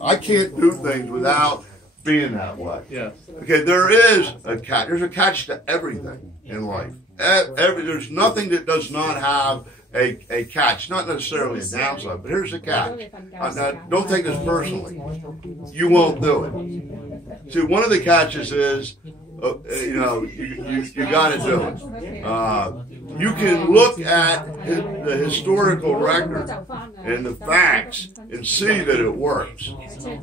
I can't do things without being that way. Yeah. Okay, there is a catch. There's a catch to everything in life. There's nothing that does not have a catch, not necessarily a downside, but here's the catch. Now, don't take this personally. You won't do it. See, one of the catches is, you got to do it. You can look at the historical record and the facts and see that it works.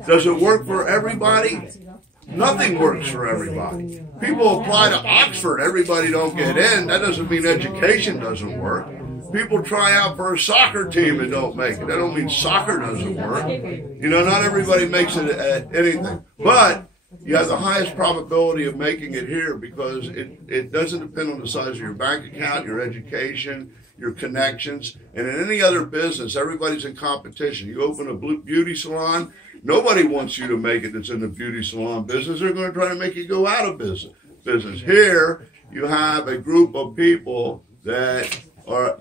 Does it work for everybody? Nothing works for everybody. People apply to Oxford. Everybody don't get in. That doesn't mean education doesn't work. People try out for a soccer team and don't make it. That don't mean soccer doesn't work. Not everybody makes it at anything. But you have the highest probability of making it here because it doesn't depend on the size of your bank account, your education, your connections. And in any other business, everybody's in competition. You open a beauty salon, nobody wants you to make it that's in the beauty salon business. They're going to try to make you go out of business. Here, you have a group of people that are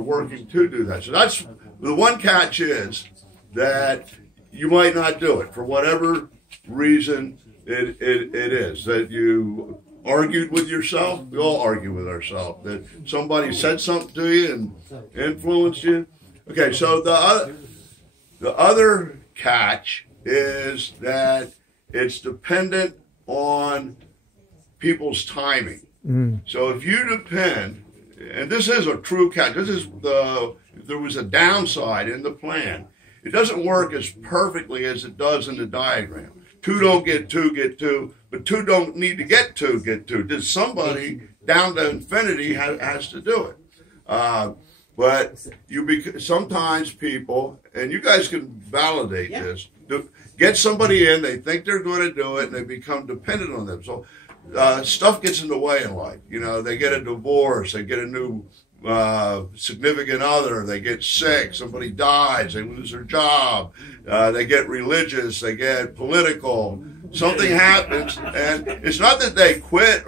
working to do that. So that's the one catch is that you might not do it for whatever reason it is. That you argued with yourself. We all argue with ourselves. That somebody said something to you and influenced you. Okay, so the other catch is that it's dependent on people's timing. So if you depend, and this is a true catch, if there was a downside in the plan, it doesn't work as perfectly as it does in the diagram. 2 don't get 2, get 2, but 2 don't need to get 2, get 2. Does somebody down to infinity has to do it? But sometimes people, and you guys can validate this, get somebody in, they think they're going to do it, and they become dependent on them. So stuff gets in the way in life. They get a divorce, they get a new significant other, they get sick, somebody dies, they lose their job, they get religious, they get political, something happens, and it's not that they quit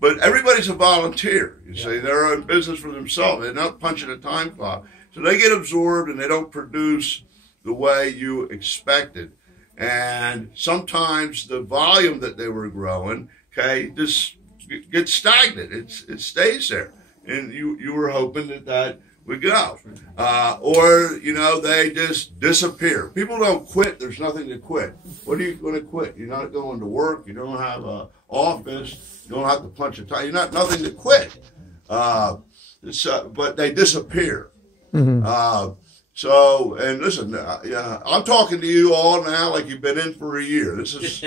but everybody's a volunteer. You see, they're in business for themselves. They're not punching a time clock. So they get absorbed and they don't produce the way you expected. And sometimes the volume that they were growing, just gets stagnant. It stays there. And you were hoping that would go. Or they just disappear. People don't quit. There's nothing to quit. What are you going to quit? You're not going to work. You don't have an office. You don't have to punch a tie. You're nothing to quit. But they disappear. Mm-hmm. And listen, I'm talking to you all now like you've been in for a year. This is,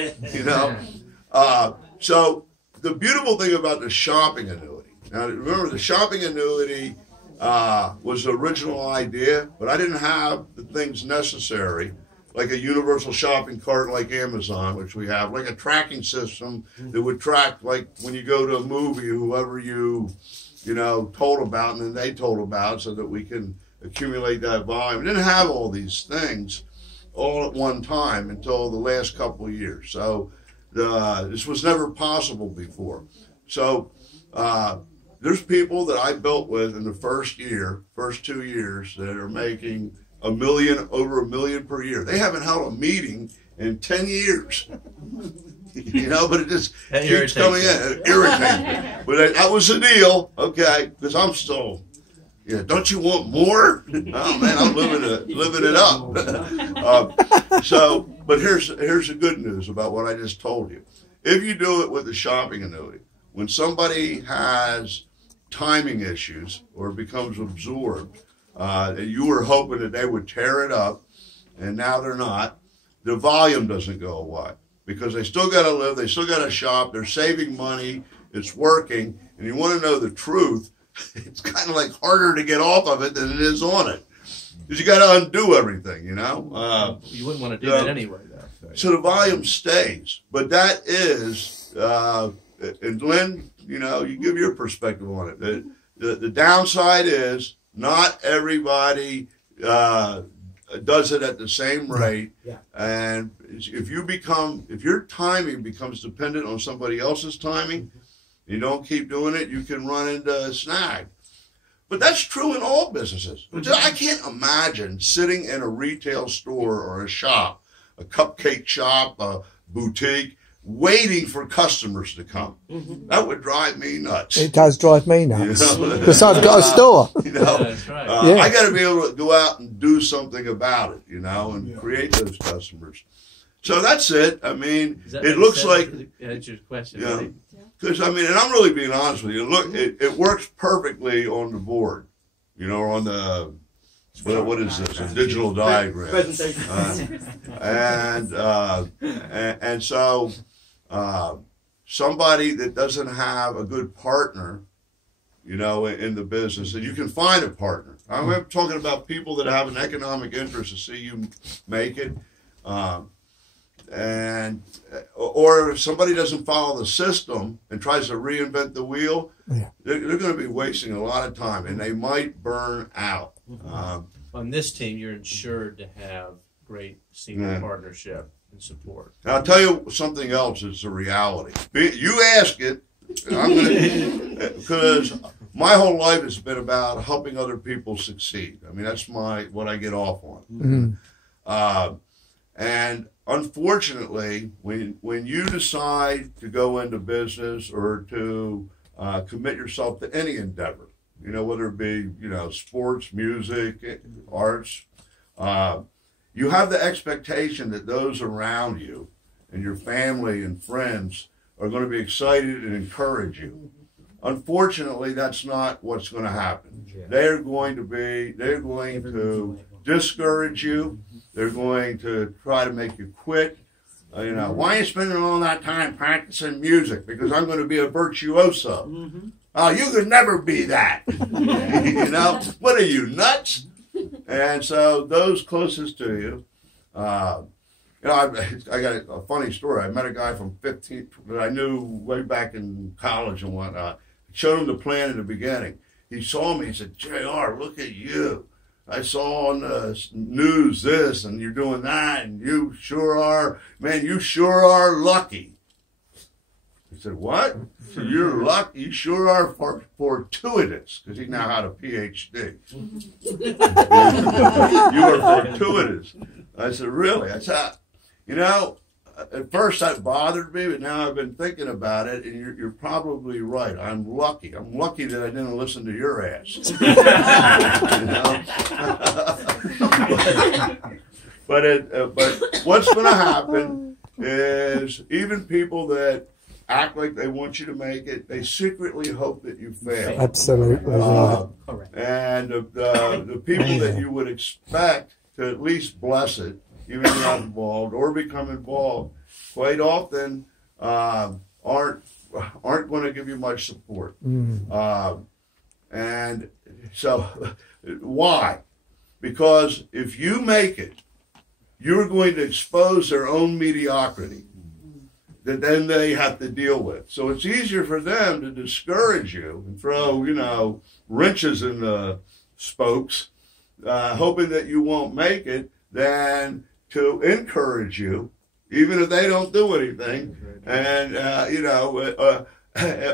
so the beautiful thing about the shopping annuity. Now, remember, the shopping annuity was the original idea, but I didn't have the things necessary, like a universal shopping cart like Amazon, which we have, like a tracking system that would track, like when you go to a movie, whoever you told about, and then they told about, so that we can accumulate that volume. We didn't have all these things all at one time until the last couple of years. So this was never possible before. So there's people that I built with in the first 2 years that are making over $1 million per year. They haven't held a meeting in 10 years. But it just keeps coming in. It irritates me. But that was the deal, okay, because I'm still, don't you want more? Oh, man, I'm living it up. But here's the good news about what I just told you. If you do it with the shopping annuity, when somebody has timing issues or becomes absorbed, you were hoping that they would tear it up, and now they're not, the volume doesn't go away because they still got to live, they still got to shop, they're saving money, it's working, and you want to know the truth, it's kind of like harder to get off of it than it is on it because you got to undo everything, you wouldn't want to do that anyway, though. So the volume stays, but that is, and Lynn, you give your perspective on it. The downside is not everybody does it at the same rate, and if your timing becomes dependent on somebody else's timing, you don't keep doing it, you can run into a snag. But that's true in all businesses. I can't imagine sitting in a retail store or a shop a cupcake shop, a boutique, waiting for customers to come. That would drive me nuts. It does drive me nuts. You know? Because I've got a store. You know, Yeah, that's right. I got to be able to go out and do something about it, you know, and create those customers. So that's it. I mean, it looks like that's your question. Yeah. Right? Because, I mean, and I'm really being honest with you. Look, it works perfectly on the board, you know, or on the, what is this, a digital diagram. And so somebody that doesn't have a good partner, you know, in the business, and you can find a partner. I'm talking about people that have an economic interest to see you make it. Or if somebody doesn't follow the system and tries to reinvent the wheel, they're going to be wasting a lot of time, and they might burn out. On this team, you're insured to have great senior partnership and support. And I'll tell you something else is the reality. You ask it, I'm going to, because my whole life has been about helping other people succeed. I mean, that's what I get off on. And unfortunately, when you decide to go into business or to commit yourself to any endeavor, you know, whether it be, you know, sports, music, arts, you have the expectation that those around you and your family and friends are going to be excited and encourage you. Unfortunately, that's not what's going to happen. They're going to discourage you. They're going to try to make you quit. You know, why are you spending all that time practicing music? Because I'm going to be a virtuoso. Oh, you could never be that. You know, what are you, nuts? And so those closest to you, you know, I got a funny story. I met a guy from 15 that I knew way back in college and whatnot. Showed him the plan in the beginning. He saw me. He said, "JR, look at you. I saw on the news this, and you're doing that, and you sure are, man, you sure are lucky." He said, "What?" He said, "You're lucky. You sure are fortuitous," because he now had a PhD. You are fortuitous. I said, "Really?" I said, "You know, at first that bothered me, but now I've been thinking about it, and you're probably right. I'm lucky. I'm lucky that I didn't listen to your ass." You know? But what's going to happen is even people that act like they want you to make it, they secretly hope that you fail. Absolutely. And the people that you would expect to at least bless it, even if you're not involved or become involved, quite often aren't going to give you much support. And so, why? Because if you make it, you're going to expose their own mediocrity that then they have to deal with. So it's easier for them to discourage you and throw, you know, wrenches in the spokes, hoping that you won't make it, than to encourage you, even if they don't do anything, and you know,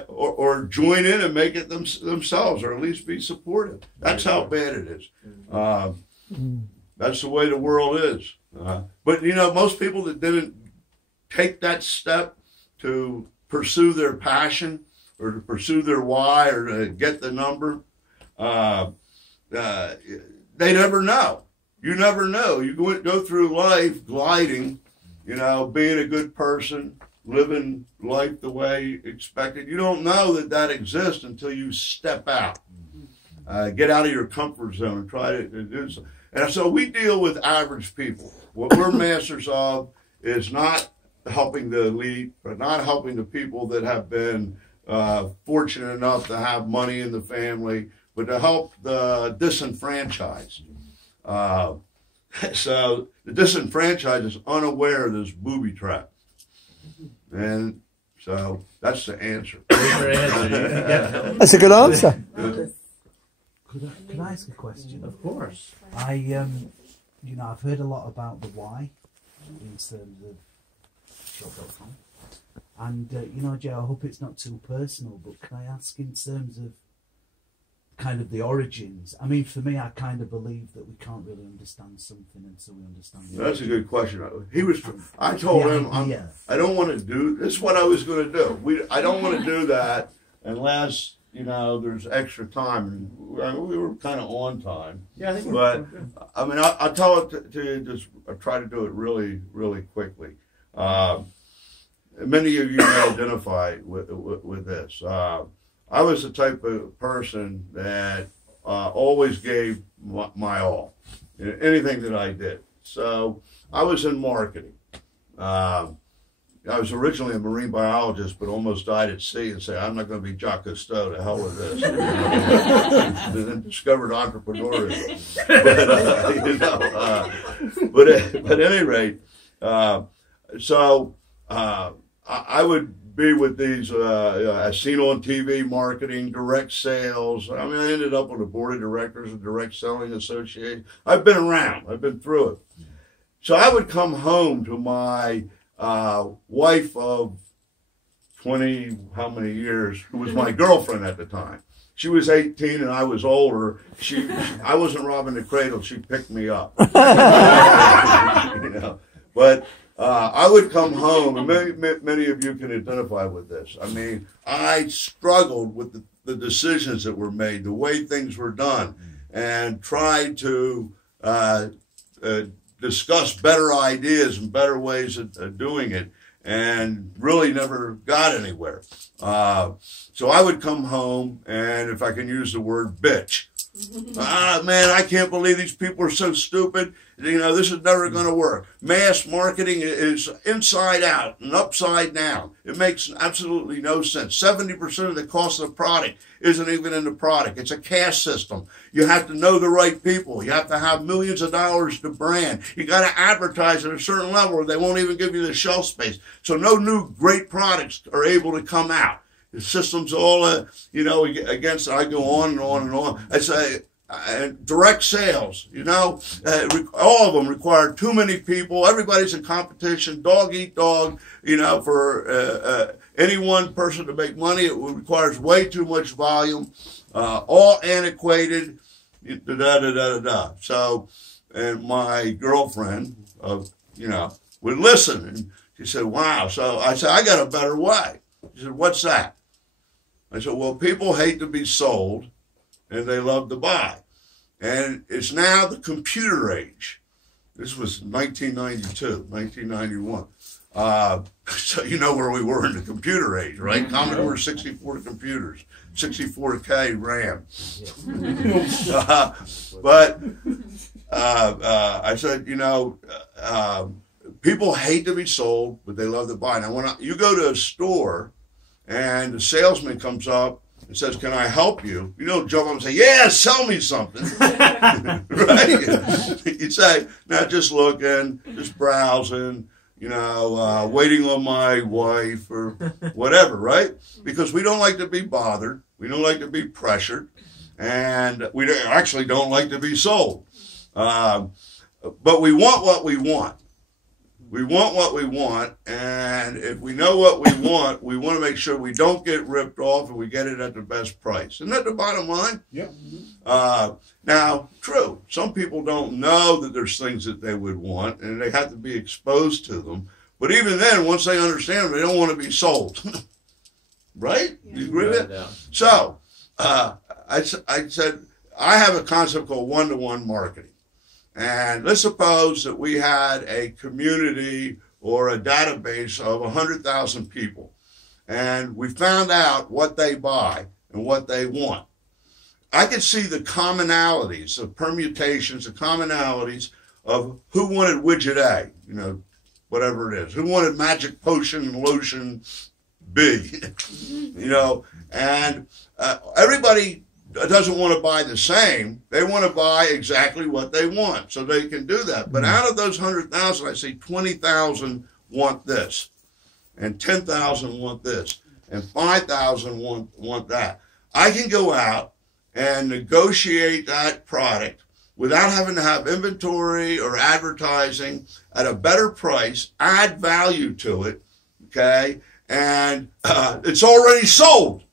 or join in and make it themselves, or at least be supportive. That's how bad it is. That's the way the world is. But you know, most people that didn't take that step to pursue their passion or to pursue their why or to get the number, they never know. You never know. You go through life gliding, you know, being a good person, living life the way expected. You don't know that exists until you step out, get out of your comfort zone and try to do something. And so we deal with average people. What we're masters of is not helping the elite, but not helping the people that have been fortunate enough to have money in the family, but to help the disenfranchised. So the disenfranchised is unaware of this booby trap. And so that's the answer. That's a good answer. Could I ask a question? Of course. You know, I've heard a lot about the why in terms of shop.com. And, you know, Joe, I hope it's not too personal, but can I ask in terms of kind of the origins. I mean, for me, I kind of believe that we can't really understand something until we understand the That's a origins. good question. I told him, I don't want to do, this is what I was going to do. I don't want to do that unless, there's extra time. And we were kind of on time. Yeah, I think But, I mean, I'll tell it to you, just try to do it really, really quickly. Many of you may identify with this. I was the type of person that always gave my all in anything that I did. So I was in marketing. I was originally a marine biologist, but almost died at sea and said, I'm not going to be Jacques Cousteau, to hell with this. And then discovered entrepreneurship. But at any rate, I would be with these, as seen on TV, marketing, direct sales. I mean, I ended up on the board of directors of Direct Selling Association. I've been around. I've been through it. So I would come home to my wife of 20, how many years, who was my girlfriend at the time. She was 18 and I was older. I wasn't robbing the cradle. She picked me up. But I would come home, and many of you can identify with this. I mean, I struggled with the decisions that were made, the way things were done, and tried to discuss better ideas and better ways of doing it, and really never got anywhere. So I would come home, and if I can use the word bitch, man, I can't believe these people are so stupid. This is never going to work. Mass marketing is inside out and upside down. It makes absolutely no sense. 70% of the cost of the product isn't even in the product. It's a cash system. You have to know the right people. You have to have millions of dollars to brand. You got to advertise at a certain level or they won't even give you the shelf space. So no new great products are able to come out. The system's all, against it. I go on and on and on. I say, direct sales, all of them require too many people. Everybody's in competition, dog eat dog, for any one person to make money. It requires way too much volume, all antiquated, da-da-da-da-da-da. So, and my girlfriend, would listen, and she said, wow. So I said, I got a better way. She said, what's that? I said, well, people hate to be sold, and they love to buy. And it's now the computer age. This was 1992, 1991. So you know where we were in the computer age, right? Commodore 64 computers, 64K RAM. But I said, people hate to be sold, but they love to buy. Now, when you go to a store and the salesman comes up and says, can I help you? You don't jump up and say, yeah, sell me something. Right? You'd say, no, just looking, just browsing, waiting on my wife or whatever, right? Because we don't like to be bothered. We don't like to be pressured. And we actually don't like to be sold. But we want what we want. We want what we want, and if we know what we want to make sure we don't get ripped off and we get it at the best price. Isn't that the bottom line? Yeah. Now, true, some people don't know that there's things that they would want, and they have to be exposed to them. But even then, once they understand them, they don't want to be sold. Right? Yeah. You agree with that? Yeah. So, I said, I have a concept called one-to-one marketing. And let's suppose that we had a community or a database of 100,000 people, and we found out what they buy and what they want. I could see the commonalities, the permutations, the commonalities of who wanted widget A, whatever it is, who wanted magic potion lotion B, and everybody doesn't want to buy the same. They want to buy exactly what they want, so they can do that. But out of those 100,000, I see 20,000 want this, and 10,000 want this, and 5,000 want that. I can go out and negotiate that product without having to have inventory or advertising at a better price, add value to it, okay? And it's already sold.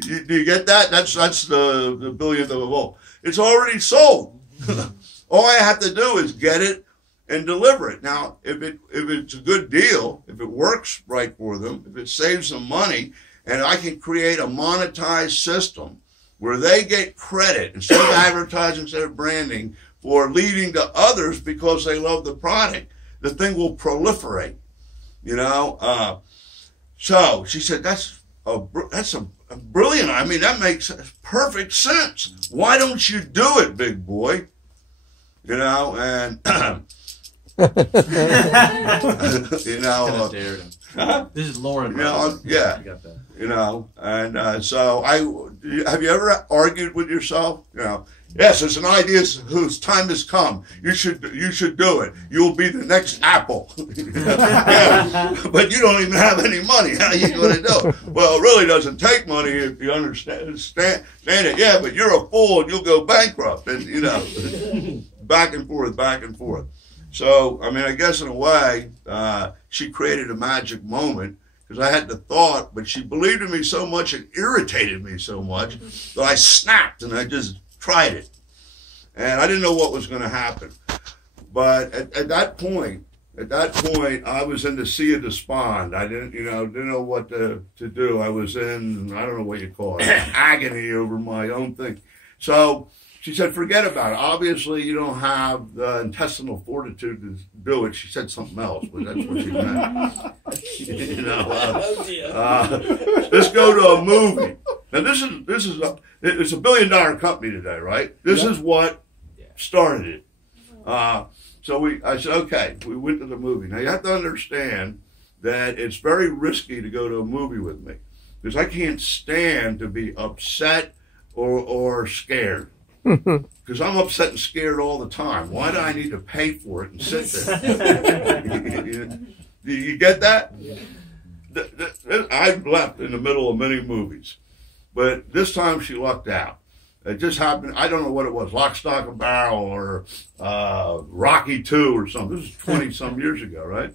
Do you get that? That's the billionth of a volt. It's already sold. All I have to do is get it and deliver it. Now, if it's a good deal, if it works right for them, if it saves them money, and I can create a monetized system where they get credit instead of advertising, instead of branding, for leading to others because they love the product, the thing will proliferate. You know. So she said, "That's a brilliant. I mean, that makes perfect sense. Why don't you do it, big boy?" You know, and you know, dared him. huh? This is Lauren. You know, yeah. You got that. You know, and so have you ever argued with yourself? You know, yes, it's an idea whose time has come. You should do it. You'll be the next Apple. Yeah, but you don't even have any money. How are you going to do it? Well, it really doesn't take money if you understand it. Yeah, but you're a fool and you'll go bankrupt. And you know, back and forth, back and forth. So I mean, I guess in a way, she created a magic moment. Because I had the thought, but she believed in me so much, it irritated me so much that I snapped and I just tried it. And I didn't know what was going to happen. But at that point, I was in the sea of despond. I didn't know what to do. I was in, I don't know what you call it, agony over my own thing. So she said, forget about it. Obviously, you don't have the intestinal fortitude to do it. She said something else, but that's what she meant. You know, let's go to a movie. Now, it's $1 billion company today, right? This is what started it. So I said, okay, we went to the movie. Now, you have to understand that it's very risky to go to a movie with me because I can't stand to be upset or scared. Because I'm upset and scared all the time. Why do I need to pay for it and sit there? Do you get that? I've left in the middle of many movies. But this time she lucked out. It just happened. I don't know what it was. Lock, Stock, and Barrel or Rocky 2 or something. This is 20-some years ago, right?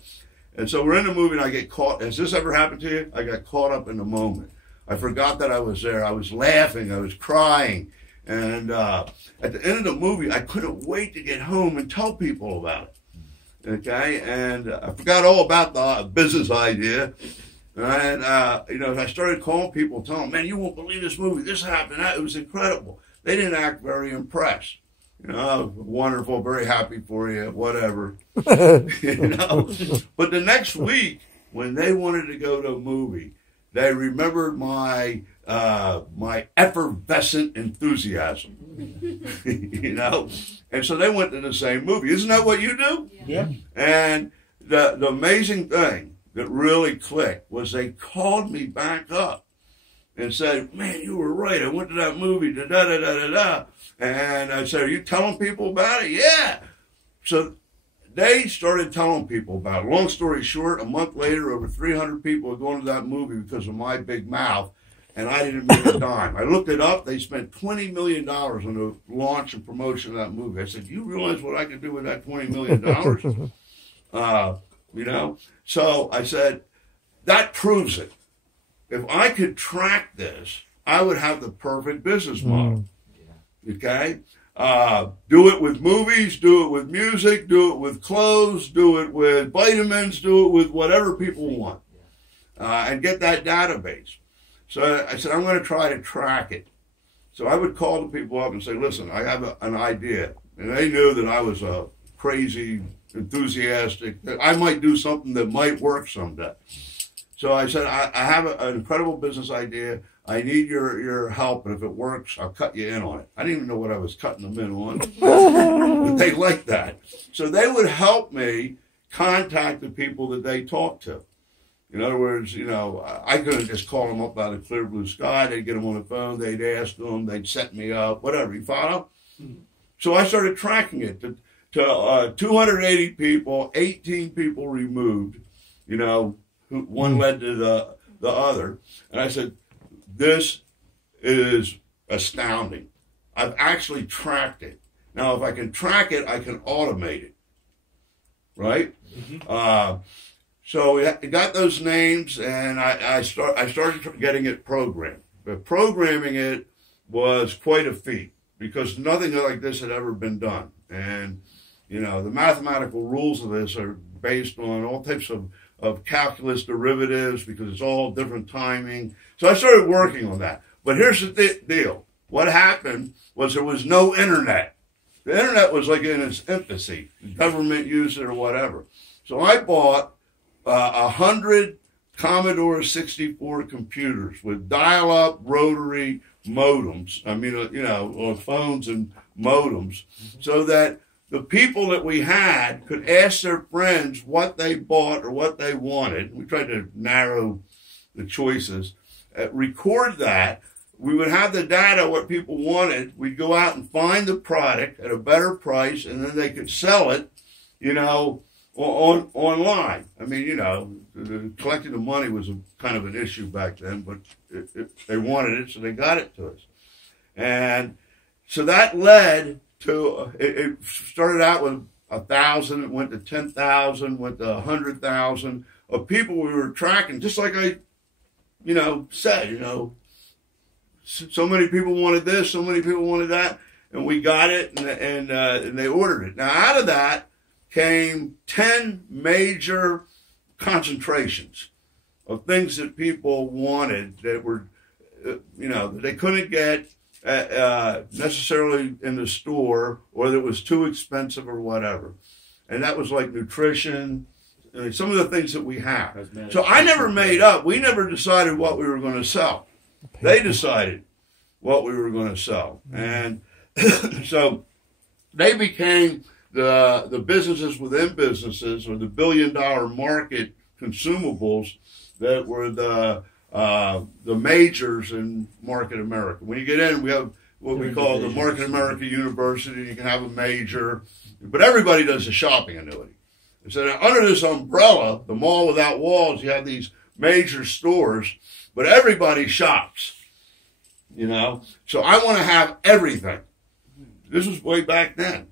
And so we're in the movie and I get caught. Has this ever happened to you? I got caught up in the moment. I forgot that I was there. I was laughing. I was crying. And at the end of the movie, I couldn't wait to get home and tell people about it. Okay, and I forgot all about the business idea. And you know, I started calling people, telling them, "Man, you won't believe this movie. This happened. It was incredible." They didn't act very impressed. You know, wonderful, very happy for you, whatever. You know, but the next week when they wanted to go to a movie, they remembered my effervescent enthusiasm, you know, and so they went to the same movie. Isn't that what you do? Yeah. And the amazing thing that really clicked was they called me back up and said, "Man, you were right. I went to that movie. Da da da da da." And I said, "Are you telling people about it?" "Yeah." So they started telling people about it. Long story short, a month later, over 300 people were going to that movie because of my big mouth. And I didn't make a dime. I looked it up. They spent $20 million on the launch and promotion of that movie. I said, "Do you realize what I could do with that $20 million?" You know? So I said, that proves it. If I could track this, I would have the perfect business model. Okay? Do it with movies, do it with music, do it with clothes, do it with vitamins, do it with whatever people want. And get that database. So I said, I'm going to try to track it. So I would call the people up and say, "Listen, I have an idea." And they knew that I was a crazy, enthusiastic, that I might do something that might work someday. So I said, I have an incredible business idea. I need your help, and if it works, I'll cut you in on it. I didn't even know what I was cutting them in on, but they liked that. So they would help me contact the people that they talked to. In other words, you know, I couldn't just call them up out of clear blue sky. They'd get them on the phone. They'd ask them. They'd set me up, whatever. You follow? So I started tracking it to 280 people, 18 people removed, you know, one led to the other. And I said, this is astounding. I've actually tracked it. Now, if I can track it, I can automate it, right? So we got those names, and I started getting it programmed. But programming it was quite a feat because nothing like this had ever been done. And, you know, the mathematical rules of this are based on all types of calculus derivatives because it's all different timing. So I started working on that. But here's the deal. What happened was there was no internet. The internet was like in its infancy. The government used it or whatever. So I bought 100 Commodore 64 computers with dial-up rotary modems. I mean, you know, on phones and modems, so that the people that we had could ask their friends what they bought or what they wanted. We tried to narrow the choices. Record that. We would have the data, what people wanted. We'd go out and find the product at a better price, and then they could sell it, you know, online. I mean, you know, collecting the money was kind of an issue back then, but they wanted it, so they got it to us. And so that led to, it started out with 1,000, it went to 10,000, went to 100,000 of people we were tracking, just like I, you know, said, you know, so many people wanted this, so many people wanted that, and we got it, and they ordered it. Now, out of that came 10 major concentrations of things that people wanted that were, you know, that they couldn't get necessarily in the store, or that was too expensive or whatever. And that was like nutrition, I mean, some of the things that we have. So I never made up. We never decided what we were going to sell. They decided what we were going to sell. And so they became the businesses within businesses, or the billion-dollar market consumables that were the majors in Market America. When you get in, we have what we call the Market America University. You can have a major, but everybody does a shopping annuity. And so under this umbrella, the mall without walls, you have these major stores, but everybody shops, you know. So I want to have everything. This was way back then.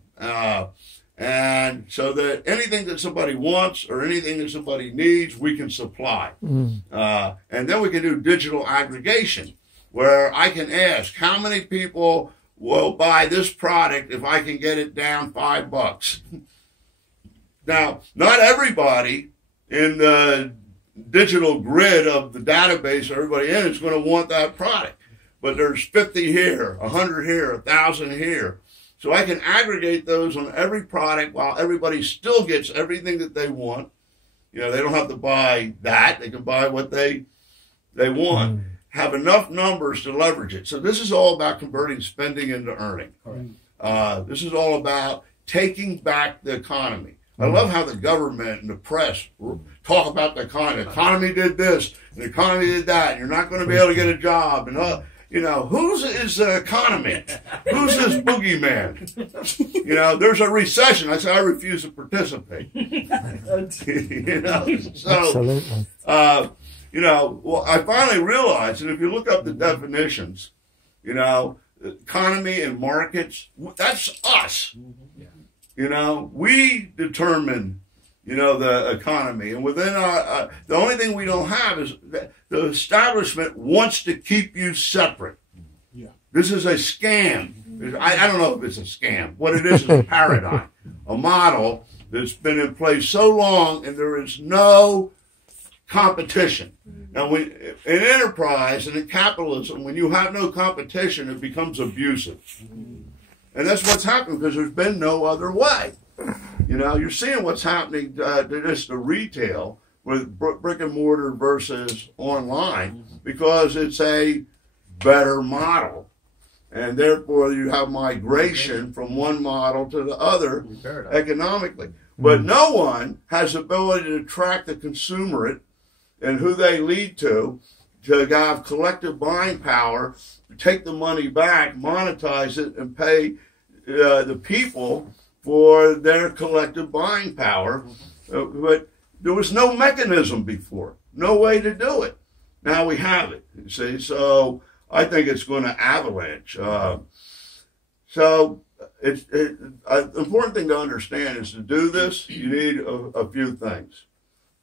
And so that anything that somebody wants or anything that somebody needs, we can supply. And then we can do digital aggregation, where I can ask how many people will buy this product if I can get it down $5. Now, not everybody in the digital grid of the database, everybody in is going to want that product. But there's 50 here, 100 here, 1,000 here. So I can aggregate those on every product while everybody still gets everything that they want. You know, they don't have to buy that. They can buy what they want. Have enough numbers to leverage it. So this is all about converting spending into earning. This is all about taking back the economy. I love how the government and the press talk about the economy. The economy did this, and the economy did that, and you're not going to be able to get a job. And you know, whose is the economy? Who's this boogeyman? You know, there's a recession. I say I refuse to participate. You know, so you know, well, I finally realized, and if you look up the definitions, you know, economy and markets, that's us. You know, we determine, you know, the economy. And within the only thing we don't have is that the establishment wants to keep you separate. This is a scam. I don't know if it's a scam. What it is a paradigm, a model that's been in place so long, and there is no competition. Now, in enterprise and in capitalism, when you have no competition, it becomes abusive. And that's what's happened because there's been no other way. You know, you're seeing what's happening to just the retail with brick and mortar versus online because it's a better model. And therefore you have migration from one model to the other economically. But no one has the ability to track the consumer and who they lead to have collective buying power, take the money back, monetize it, and pay the people for their collective buying power. But there was no mechanism before, no way to do it. Now we have it, you see. So I think it's going to avalanche. So the important thing to understand is to do this, you need a few things.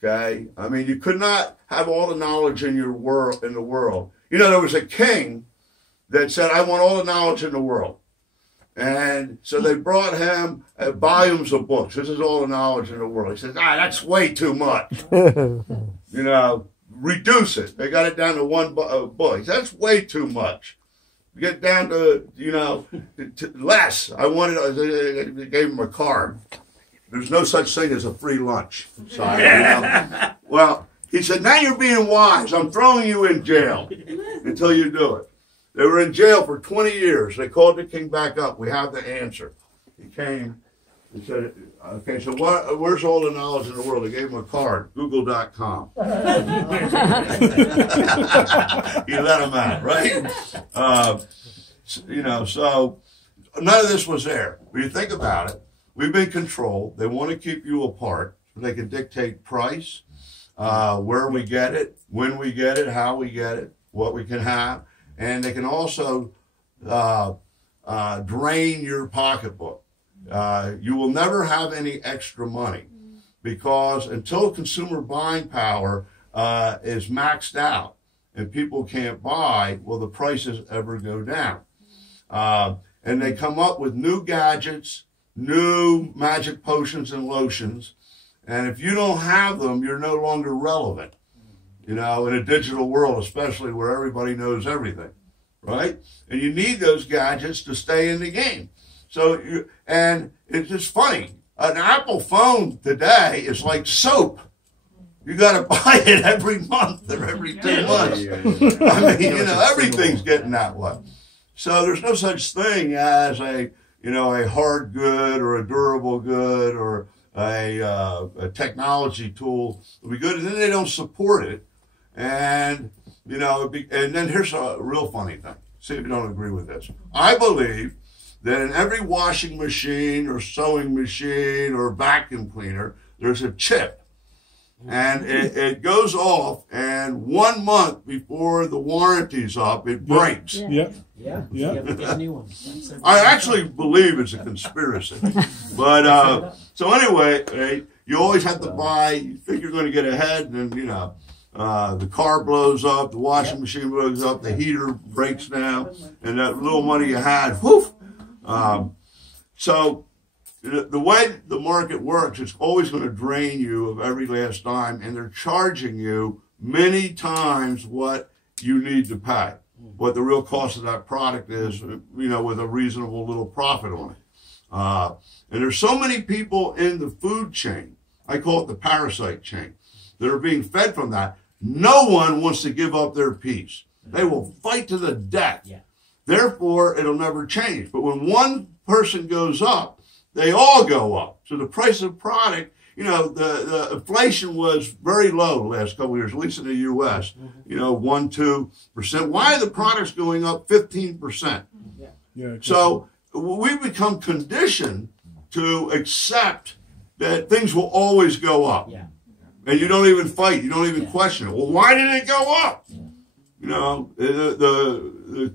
Okay, I mean, you could not have all the knowledge in the world. You know, there was a king that said, "I want all the knowledge in the world," and so they brought him volumes of books. This is all the knowledge in the world. He says, that's way too much. You know, reduce it. They got it down to one book. That's way too much. Get down to, you know, to less. They gave him a card. There's no such thing as a free lunch. Sorry, you know? Well, he said, now you're being wise. I'm throwing you in jail until you do it. They were in jail for 20 years. They called the king back up. We have the answer. He came and said, okay, so where's all the knowledge in the world? They gave him a card, google.com. You let him out, right? You know, so none of this was there. When you think about it, we've been controlled. They want to keep you apart. So they can dictate price, where we get it, when we get it, how we get it, what we can have. And they can also drain your pocketbook. You will never have any extra money because until consumer buying power is maxed out and people can't buy, will the prices ever go down? And they come up with new gadgets, new magic potions and lotions, and if you don't have them, you're no longer relevant, you know, in a digital world, especially where everybody knows everything, right? And you need those gadgets to stay in the game. So, and it's just funny. An Apple phone today is like soap. You got to buy it every month or every 2 months. I mean, you know, everything's getting that way. So there's no such thing as a hard good or a durable good or a technology tool will be good, and then they don't support it. And, you know, and then here's a real funny thing. See if you don't agree with this. I believe that in every washing machine or sewing machine or vacuum cleaner, there's a chip. And it goes off, and 1 month before the warranty's up, it breaks. Yeah. I actually believe it's a conspiracy. But, so anyway, you always have to buy, you think you're going to get ahead, and then, you know, the car blows up, the washing machine blows up, the heater breaks down, and that little money you had, whoof. So the way the market works, it's always going to drain you of every last dime, and they're charging you many times what you need to pay, what the real cost of that product is, you know, with a reasonable little profit on it. And there's so many people in the food chain, I call it the parasite chain, that are being fed from that. No one wants to give up their piece. They will fight to the death. Yeah. Therefore, it'll never change. But when one person goes up, they all go up. So the price of product, you know, the inflation was very low the last couple of years, at least in the U.S., you know, 1-2%. Why are the products going up 15%? Yeah, so we've become conditioned to accept that things will always go up. Yeah. And you don't even fight. You don't even question it. Well, why did it go up? You know, the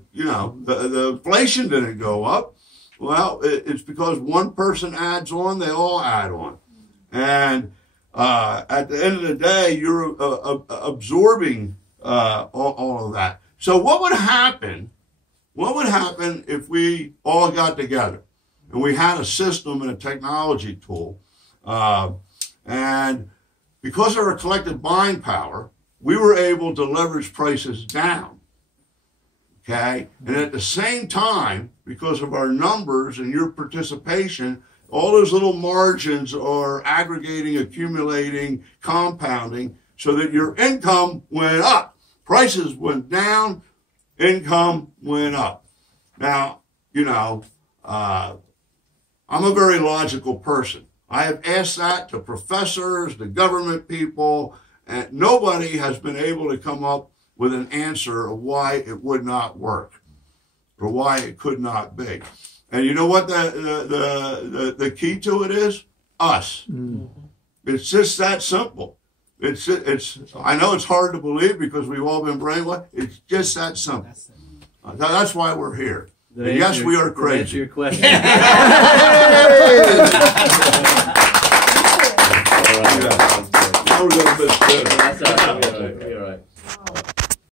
inflation didn't go up. Well, it's because one person adds on, they all add on. And at the end of the day, you're absorbing all of that. So what would happen? What would happen if we all got together and we had a system and a technology tool, and because of our collective buying power, we were able to leverage prices down, okay? And at the same time, because of our numbers and your participation, all those little margins are aggregating, accumulating, compounding, so that your income went up. Prices went down, income went up. Now, you know, I'm a very logical person. I have asked that to professors, to government people, and nobody has been able to come up with an answer of why it would not work or why it could not be. And you know what the key to it is? Us. Mm-hmm. It's just that simple. I know it's hard to believe because we've all been brainwashed. It's just that simple. That's why we're here. And yes, we are crazy. Answer your question. we're going to miss dinner. That's all right.